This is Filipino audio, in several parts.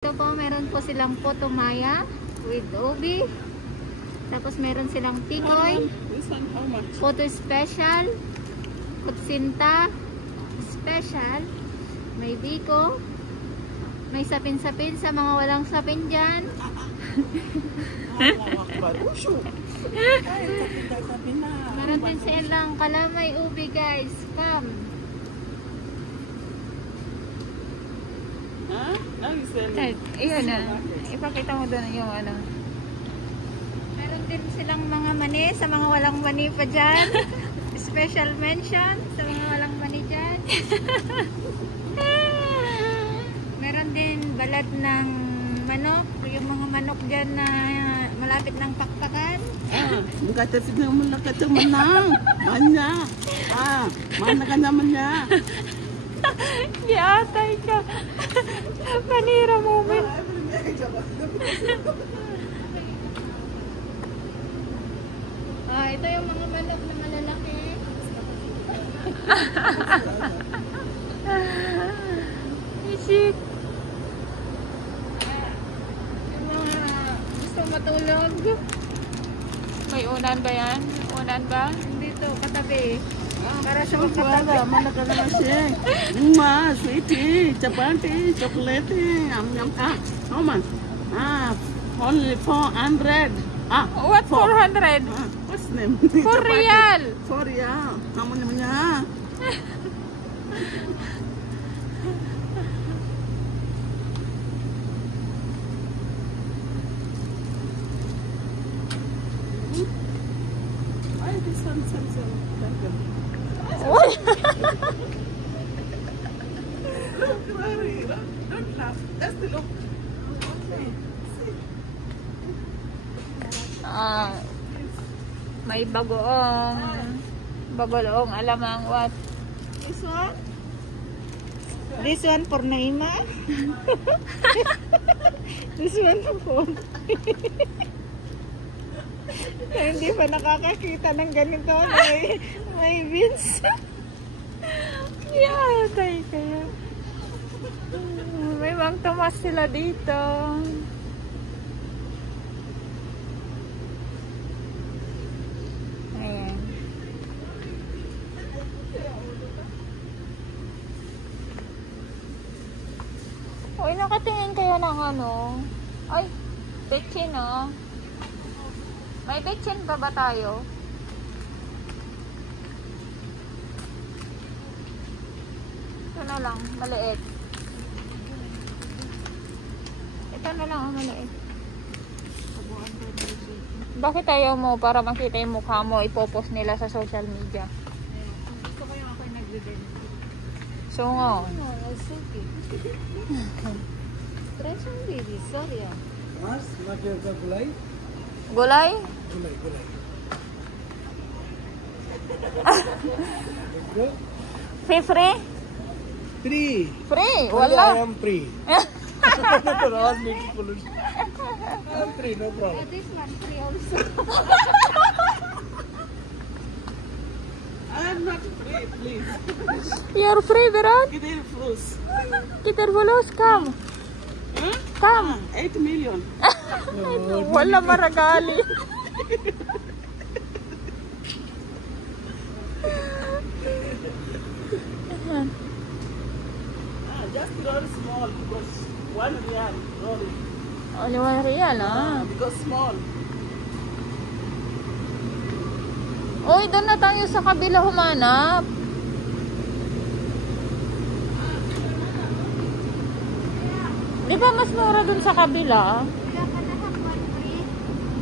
Ito po, meron po silang Potomaya with Obi. Tapos meron silang Tikoy, Poto Special, Kutsinta Special, may Biko, may sapin-sapin sa mga walang sapin dyan. Meron din silang Kalamay Ubi guys, come. Iyon na. Ipakita mo doon yung ano. Meron din silang mga mani sa mga walang mani pa dyan. Special mention sa mga walang mani dyan. Meron din balat ng manok. Yung mga manok dyan na malapit ng pakpakan. Magkatapit na mo lang ka manang. Manya. Mana ka naman niya. Yatay ka. Manira moment. Ito yung mga manok na malalaki. Isip. Yung mga gusto matulog. May unan ba yan? Unan ba? Dito, katabi. Para sa Wala, mana ka naman siya. Sweetie, chapati, chocolate. How much? Only 400. What 400? What's the name? 4 real. 4 real. Kamu namanya? Why this one so Uy! Look, Mary, don't laugh. That's the look. Okay. May bagoong alamang what? This one? This one for Naima? This one for hindi pa nakakakita ng ganito. May beans. Yatay kayo. May Mang Tomas sila dito. Ayan. Uy, nakatingin kayo ng ano? Ay, betchin oh. May betchin pa ba tayo? Ito na lang, maliit. Ito na lang, maliit. Bakit ayaw mo para makita yung mukha mo, ipopost nila sa social media? Gusto ko yung ako yung nagbe-benefit. So nga. Suki. Stretching baby, sorry ah. Mas, lagi ka gulay? Gulay? Gulay. Free? Free. Free? I Wala. am free. I'm free, no problem. This one free also. I'm not free, please. You're free, Beran? Get in fruits. Kita fulos, come. Huh? Come. 8 million. Wala maragali. Just roll small because 1 real roll. Only 1 real, ah. Because small. Uy, doon na tayo sa kabila humanap. Di ba mas mura doon sa kabila?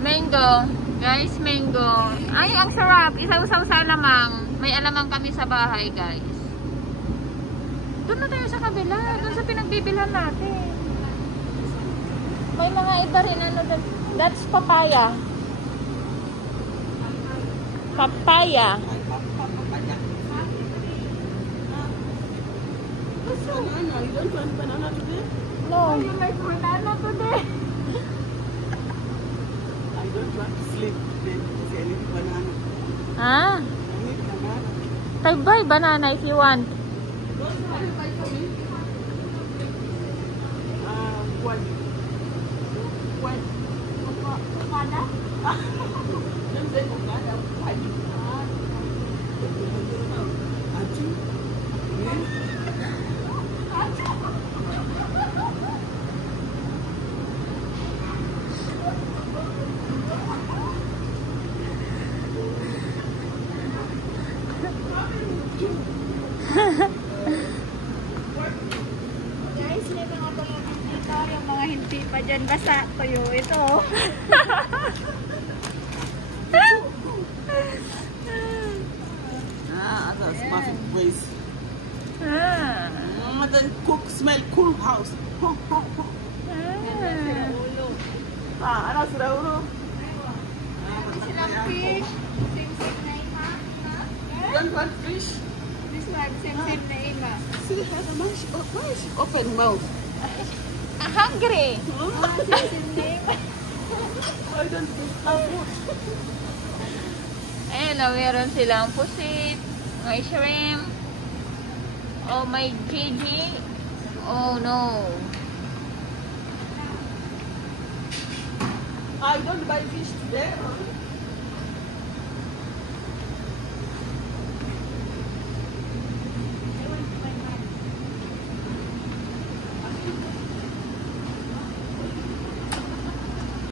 Mango. Guys, mango. Ay, ang sarap. Isaw-saw sa alamang. May alamang kami sa bahay, guys. Doon na tayo sa kabila. Doon sa pinagbibilhan natin. May mga iba rin ano doon. That's papaya. Papaya. Banana, you don't want banana today? No. You like banana today? I don't want to sleep today. I need banana. Ah. I need banana. Take buy banana if you want. What? When? Okada? Don't say Okada. Haji. Haji? Guys, may mga tulungan dito. Yung mga hindi pa dyan basa. Tuyo ito. That's massive place. Ah. The cook smell cool house. Ano sila ulo? Silang fish. Same na ima. Don't want fish? This one, same na ima. See, has a nice open mouth. Hungry. Same na ima. I don't think food. Ayun na, meron silang pusit, may shrimp, oh may Gigi, oh no. I don't buy fish today.